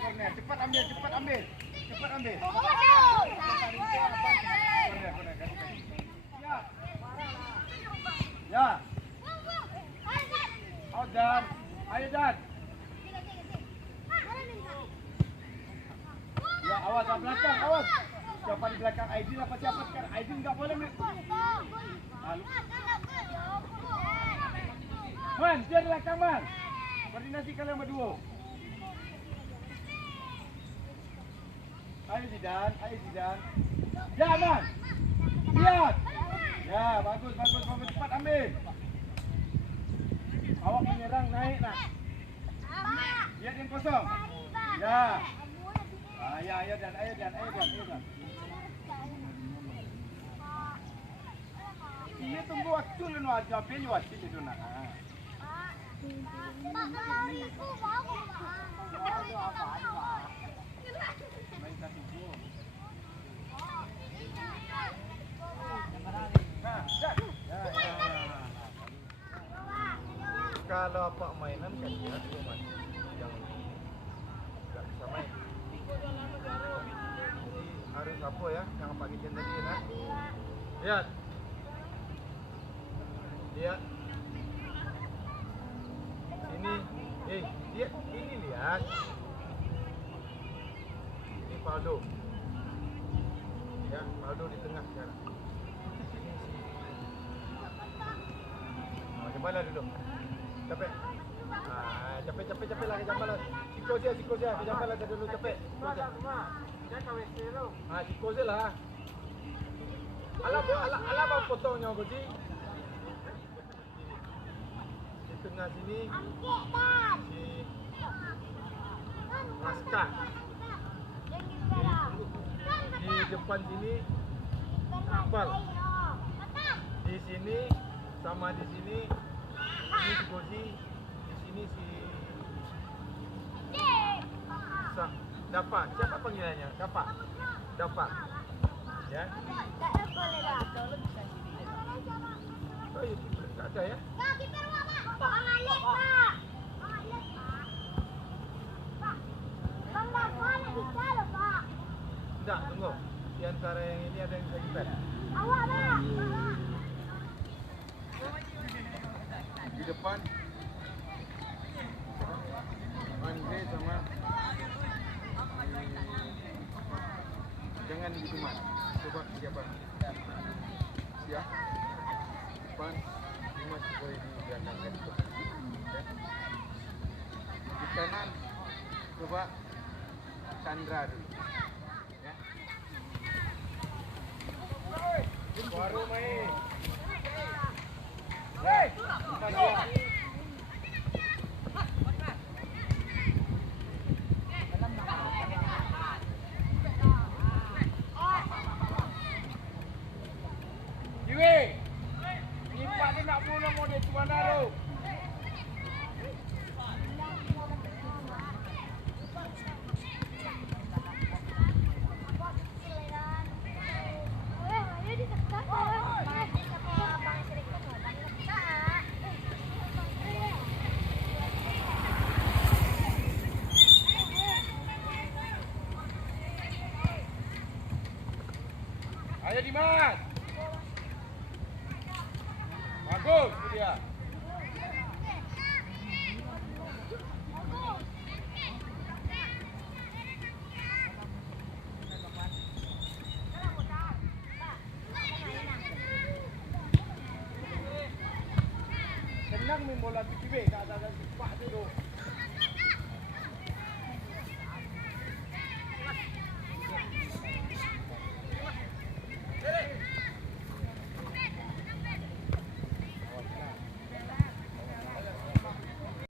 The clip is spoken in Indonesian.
corner. Cepat ambil. Cepat ambil. Ya. Out Dan. Ayo Dan. Ya, awas belakang, awas. Siapa di belakang Aidin apa siapa sekarang? Aidin enggak boleh. Man, dia di belakang Man. Koordinasi kalian berdua. Ayo Zidan. Ya Man. Lihat. Ya, bagus. Cepat ambil. Awak menyerang naik nak. Lihat yang kosong. Ya. Ayo Dan. Iya tunggu waktu lu aja pilih waktu itu nak. Kalau apa mainan kan dia cuma yang enggak bisa main. Harus apa ya yang Pak Gijan tadi nak? Lihat. Ini lihat. Ini Faldo. Ya, Faldo di tengah sekarang. Cobalah dulu. Capek. Capek lah kejam balas. Siko dia kejam balas dulu capek. Dia kau estero. Siko je lah. Alah potongnya budi. Di tengah sini. Raska. Di depan sini Kapal. Di sini sama di sini ini si Gozi, di sini si Dapat. Siapa panggilannya? Dapat. Ya. Oh, ya, tak ada ya? Pak, kiper Pak. Pak Alik, Pak. Bang Dapat bisa loh, Pak. Tidak, tunggu. Di antara yang ini ada yang bisa kiper. Awak, Pak. Di depan Andre sama jangan gitu Man. Coba siapa? Siap. Depan Dimas boleh di belakang kan. Ya. Di kanan coba Chandra dulu. Ya. Baru main. Hei, Pak ni nak bunuh model tu mana tu? Ayo Dimas. Bagus tu dia. Senang main bola PTB, tak ada cepat tu.